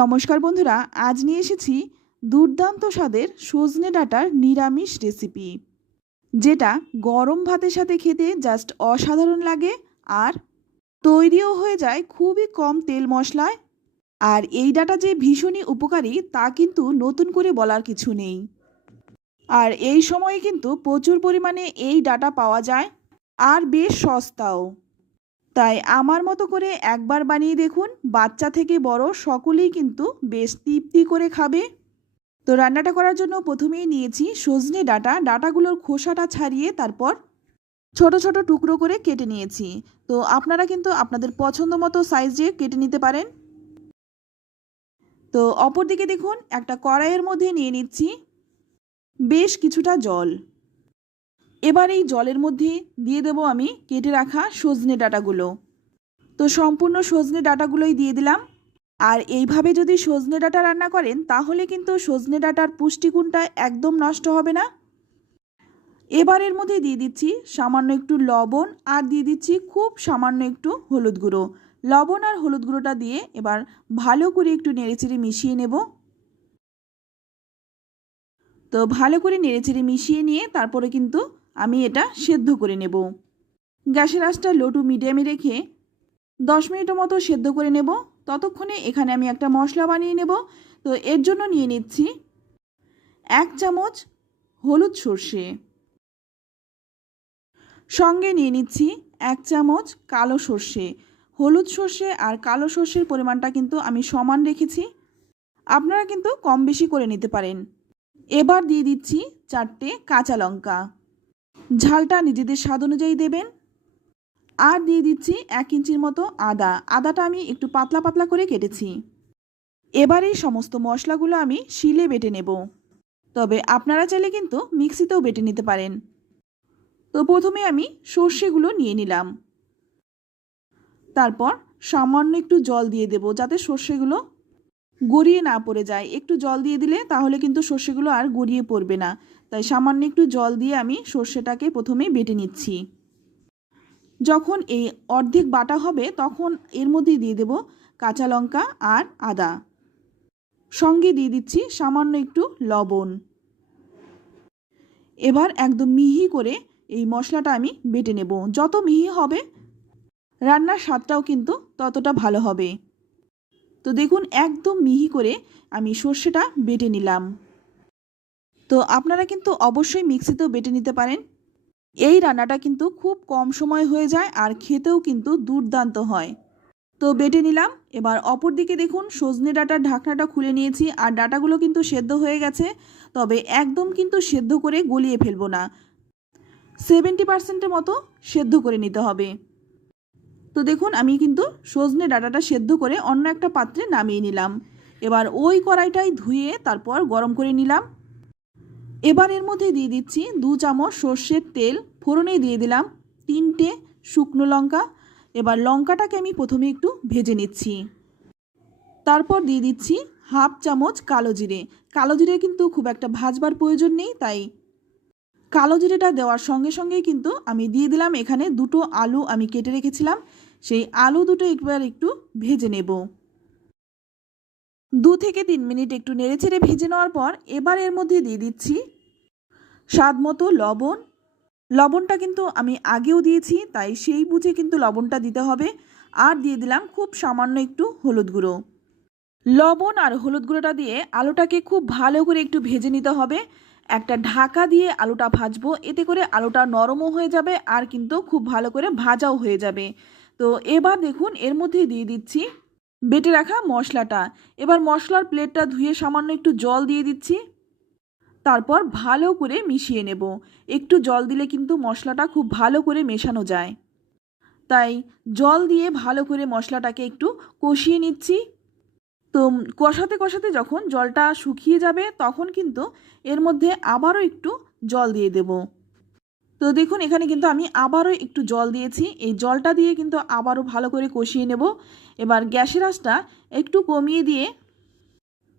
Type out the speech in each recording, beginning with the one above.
নমস্কার বন্ধুরা, আজ নিয়ে এসেছি দুর্দান্ত স্বাদের সজনে ডাঁটার নিরামিষ রেসিপি, যেটা গরম ভাতের সাথে খেতে জাস্ট অসাধারণ লাগে আর তৈরিও হয়ে যায় খুবই কম তেল মশলায়। আর এই ডাঁটা যে ভীষণই উপকারী তা কিন্তু নতুন করে বলার কিছু নেই। আর এই সময়ে কিন্তু প্রচুর পরিমাণে এই ডাঁটা পাওয়া যায় আর বেশ সস্তাও। তাই আমার মতো করে একবার বানিয়ে দেখুন, বাচ্চা থেকে বড় সকলেই কিন্তু বেশ তৃপ্তি করে খাবে। তো রান্নাটা করার জন্য প্রথমেই নিয়েছি সজনে ডাঁটাগুলোর খোসাটা ছাড়িয়ে তারপর ছোট ছোট টুকরো করে কেটে নিয়েছি। তো আপনারা কিন্তু আপনাদের পছন্দ মতো সাইজে কেটে নিতে পারেন। তো অপরদিকে দেখুন, একটা কড়াইয়ের মধ্যে নিয়ে নিচ্ছি বেশ কিছুটা জল। এবার এই জলের মধ্যে দিয়ে দেব আমি কেটে রাখা সজনে ডাঁটাগুলো। তো সম্পূর্ণ সজনে ডাঁটাগুলোই দিয়ে দিলাম। আর এইভাবে যদি সজনে ডাঁটা রান্না করেন তাহলে কিন্তু সজনে ডাঁটার পুষ্টিগুণটা একদম নষ্ট হবে না। এবার এর মধ্যে দিয়ে দিচ্ছি সামান্য একটু লবণ আর দিয়ে দিচ্ছি খুব সামান্য একটু হলুদ গুঁড়ো। লবণ আর হলুদ গুঁড়োটা দিয়ে এবার ভালো করে একটু নেড়েচেড়ে মিশিয়ে নেব। তো ভালো করে নেড়েচেড়ে মিশিয়ে নিয়ে তারপরে কিন্তু আমি এটা সেদ্ধ করে নেব। গ্যাসের আঁচটা লো টু মিডিয়ামে রেখে 10 মিনিটের মতো সেদ্ধ করে নেব। ততক্ষণে এখানে আমি একটা মশলা বানিয়ে নেব। তো এর জন্য নিয়ে নিচ্ছি 1 চামচ হলুদ সর্ষে, সঙ্গে নিয়ে নিচ্ছি 1 চামচ কালো সর্ষে। হলুদ সর্ষে আর কালো সর্ষের পরিমাণটা কিন্তু আমি সমান রেখেছি, আপনারা কিন্তু কম বেশি করে নিতে পারেন। এবার দিয়ে দিচ্ছি 4টে কাঁচা লঙ্কা, ঝালটা নিজেদের স্বাদ অনুযায়ী দেবেন। আর দিয়ে দিচ্ছি 1 ইঞ্চির মতো আদাটা আমি একটু পাতলা পাতলা করে কেটেছি। এবার এই সমস্ত মশলাগুলো আমি শিলে বেটে নেব, তবে আপনারা চাইলে কিন্তু মিক্সিতেও বেটে নিতে পারেন। তো প্রথমে আমি সর্ষেগুলো নিয়ে নিলাম, তারপর সামান্য একটু জল দিয়ে দেব যাতে সর্ষেগুলো গড়িয়ে না পড়ে যায়। একটু জল দিয়ে দিলে তাহলে কিন্তু সর্ষেগুলো আর গড়িয়ে পড়বে না, তাই সামান্য একটু জল দিয়ে আমি সর্ষেটাকে প্রথমে বেটে নিচ্ছি। যখন এই অর্ধেক বাটা হবে তখন এর মধ্যে দিয়ে দেব কাঁচা লঙ্কা আর আদা, সঙ্গে দিয়ে দিচ্ছি সামান্য একটু লবণ। এবার একদম মিহি করে এই মশলাটা আমি বেটে নেব। যত মিহি হবে রান্নার স্বাদটাও কিন্তু ততটা ভালো হবে। তো দেখুন একদম মিহি করে আমি সর্ষেটা বেটে নিলাম। তো আপনারা কিন্তু অবশ্যই মিক্সিতেও বেটে নিতে পারেন। এই রান্নাটা কিন্তু খুব কম সময় হয়ে যায় আর খেতেও কিন্তু দুর্দান্ত হয়। তো বেটে নিলাম। এবার অপর দিকে দেখুন সজনে ডাঁটার ঢাকনাটা খুলে নিয়েছি আর ডাঁটাগুলো কিন্তু সেদ্ধ হয়ে গেছে, তবে একদম কিন্তু সেদ্ধ করে গলিয়ে ফেলবো না, 70% মতো সেদ্ধ করে নিতে হবে। তো দেখুন আমি কিন্তু সজনে ডাঁটাটা সেদ্ধ করে অন্য একটা পাত্রে নামিয়ে নিলাম। এবার ওই কড়াইটাই ধুয়ে তারপর গরম করে নিলাম। এবার এর মধ্যে দিয়ে দিচ্ছি 2 চামচ সর্ষের তেল, ফোড়নে দিয়ে দিলাম 3টে শুকনো লঙ্কা। এবার লঙ্কাটাকে আমি প্রথমে একটু ভেজে নিচ্ছি, তারপর দিয়ে দিচ্ছি হাফ চামচ কালো জিরে। কালো জিরে কিন্তু খুব একটা ভাজবার প্রয়োজন নেই, তাই কালো জিরেটা দেওয়ার সঙ্গে সঙ্গেই কিন্তু আমি দিয়ে দিলাম এখানে 2টো আলু আমি কেটে রেখেছিলাম, সেই আলু দুটো একবার একটু ভেজে নেব। 2 থেকে 3 মিনিট একটু নেড়েচেড়ে ভেজে নেওয়ার পর এবার এর মধ্যে দিয়ে দিচ্ছি স্বাদ মতো লবণ। লবণটা কিন্তু আমি আগেও দিয়েছি, তাই সেই বুঝে কিন্তু লবণটা দিতে হবে। আর দিয়ে দিলাম খুব সামান্য একটু হলুদ গুঁড়ো। লবণ আর হলুদ গুঁড়োটা দিয়ে আলুটাকে খুব ভালো করে একটু ভেজে নিতে হবে। একটা ঢাকা দিয়ে আলুটা ভাজবো, এতে করে আলুটা নরমও হয়ে যাবে আর কিন্তু খুব ভালো করে ভাজাও হয়ে যাবে। তো এবার দেখুন এর মধ্যে দিয়ে দিচ্ছি বেটে রাখা মশলাটা। এবার মশলার প্লেটটা ধুয়ে সামান্য একটু জল দিয়ে দিচ্ছি, তারপর ভালো করে মিশিয়ে নেব। একটু জল দিলে কিন্তু মশলাটা খুব ভালো করে মেশানো যায়, তাই জল দিয়ে ভালো করে মশলাটাকে একটু কষিয়ে নিচ্ছি। তো কষাতে কষাতে যখন জলটা শুকিয়ে যাবে তখন কিন্তু এর মধ্যে আবারও একটু জল দিয়ে দেব। তো দেখুন এখানে কিন্তু আমি আবারও একটু জল দিয়েছি, এই জলটা দিয়ে কিন্তু আবারও ভালো করে কষিয়ে নেব। এবার গ্যাসের আঁচটা একটু কমিয়ে দিয়ে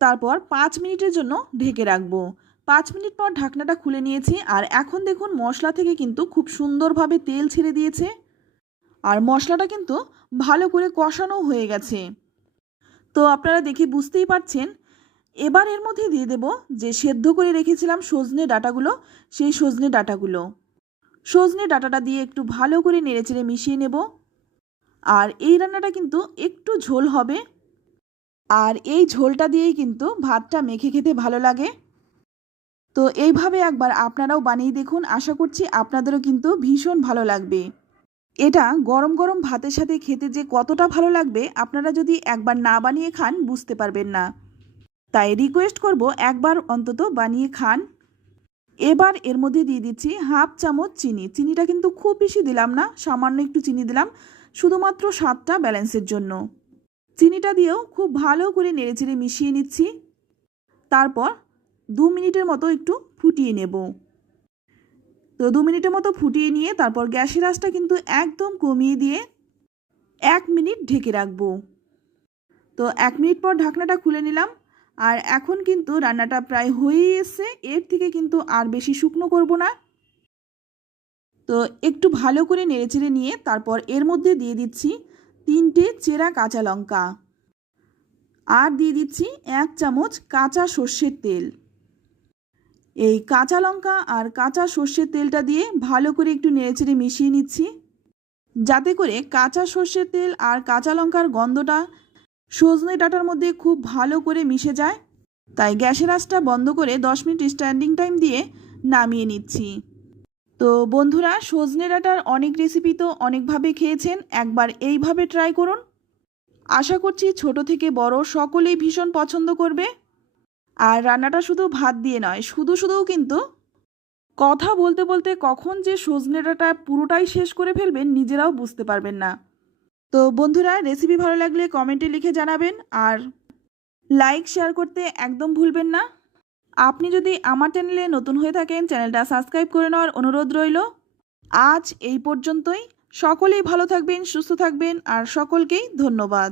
তারপর 5 মিনিটের জন্য ঢেকে রাখবো। 5 মিনিট পর ঢাকনাটা খুলে নিয়েছি আর এখন দেখুন মশলা থেকে কিন্তু খুব সুন্দরভাবে তেল ছেড়ে দিয়েছে আর মশলাটা কিন্তু ভালো করে কষানো হয়ে গেছে। তো আপনারা দেখে বুঝতেই পারছেন। এবার এর মধ্যে দিয়ে দেব যে সেদ্ধ করে রেখেছিলাম সজনে ডাঁটাগুলো, সেই সজনে ডাঁটাগুলো। সজনে ডাঁটাটা দিয়ে একটু ভালো করে নেড়েচেড়ে মিশিয়ে নেব। আর এই রান্নাটা কিন্তু একটু ঝোল হবে, আর এই ঝোলটা দিয়েই কিন্তু ভাতটা মেখে খেতে ভালো লাগে। তো এইভাবে একবার আপনারাও বানিয়ে দেখুন, আশা করছি আপনাদেরও কিন্তু ভীষণ ভালো লাগবে। এটা গরম গরম ভাতের সাথে খেতে যে কতটা ভালো লাগবে আপনারা যদি একবার না বানিয়ে খান বুঝতে পারবেন না। তাই রিকোয়েস্ট করব একবার অন্তত বানিয়ে খান। এবার এর মধ্যে দিয়ে দিচ্ছি হাফ চামচ চিনি। চিনিটা কিন্তু খুব বেশি দিলাম না, সামান্য একটু চিনি দিলাম, শুধুমাত্র স্বাদটা ব্যালেন্সের জন্য। চিনিটা দিয়েও খুব ভালো করে নেড়েচেড়ে মিশিয়ে নিচ্ছি। তারপর 2 মিনিটের মতো একটু ফুটিয়ে নেব। তো 2 মিনিটের মতো ফুটিয়ে নিয়ে তারপর গ্যাসের আঁচটা কিন্তু একদম কমিয়ে দিয়ে 1 মিনিট ঢেকে রাখবো। তো 1 মিনিট পর ঢাকনাটা খুলে নিলাম। আর এখন কিন্তু রান্নাটা প্রায় হয়েই এসছে, এর থেকে কিন্তু আর বেশি শুকনো করব না। তো একটু ভালো করে নেড়েচেড়ে নিয়ে তারপর এর মধ্যে দিয়ে দিচ্ছি 3টে চেরা কাঁচা লঙ্কা, আর দিয়ে দিচ্ছি 1 চামচ কাঁচা সর্ষের তেল। এই কাঁচা লঙ্কা আর কাঁচা সর্ষের তেলটা দিয়ে ভালো করে একটু নেড়েচেড়ে মিশিয়ে নিচ্ছি, যাতে করে কাঁচা সর্ষের তেল আর কাঁচা লঙ্কার গন্ধটা সজনে ডাঁটার মধ্যে খুব ভালো করে মিশে যায়। তাই গ্যাসের আঁচটা বন্ধ করে 10 মিনিট স্ট্যান্ডিং টাইম দিয়ে নামিয়ে নিচ্ছি। তো বন্ধুরা, সজনে ডাঁটার অনেক রেসিপি তো অনেকভাবে খেয়েছেন, একবার এইভাবে ট্রাই করুন। আশা করছি ছোট থেকে বড় সকলেই ভীষণ পছন্দ করবে। আর রান্নাটা শুধু ভাত দিয়ে নয়, শুধুও কিন্তু কথা বলতে বলতে কখন যে সজনে ডাঁটা পুরোটাই শেষ করে ফেলবেন নিজেরাও বুঝতে পারবেন না। তো বন্ধুরা, রেসিপি ভালো লাগলে কমেন্টে লিখে জানাবেন, আর লাইক শেয়ার করতে একদম ভুলবেন না। আপনি যদি আমার চ্যানেলে নতুন হয়ে থাকেন, চ্যানেলটা সাবস্ক্রাইব করে নেওয়ার অনুরোধ রইল। আজ এই পর্যন্তই। সকলেই ভালো থাকবেন, সুস্থ থাকবেন, আর সকলকেই ধন্যবাদ।